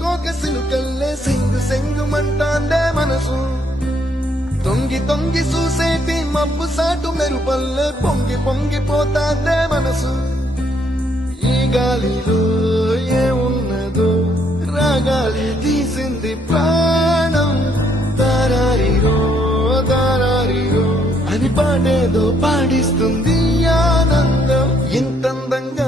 కోక సిలుకల్లే సింగు సెంగుమంటాందే మనసు తొంగి తొంగి చూసేటి మబ్బు సాటు మెరుపల్లే పొంగి పొంగిపోతాందే మనసు ఈ గాలిలో ఏమున్నదో రాగాలి తీసింది ప్రాణం దారారిరో దారారిరో అని పాడేదో పాడిస్తుంది ఆనందం ఇంతందంగా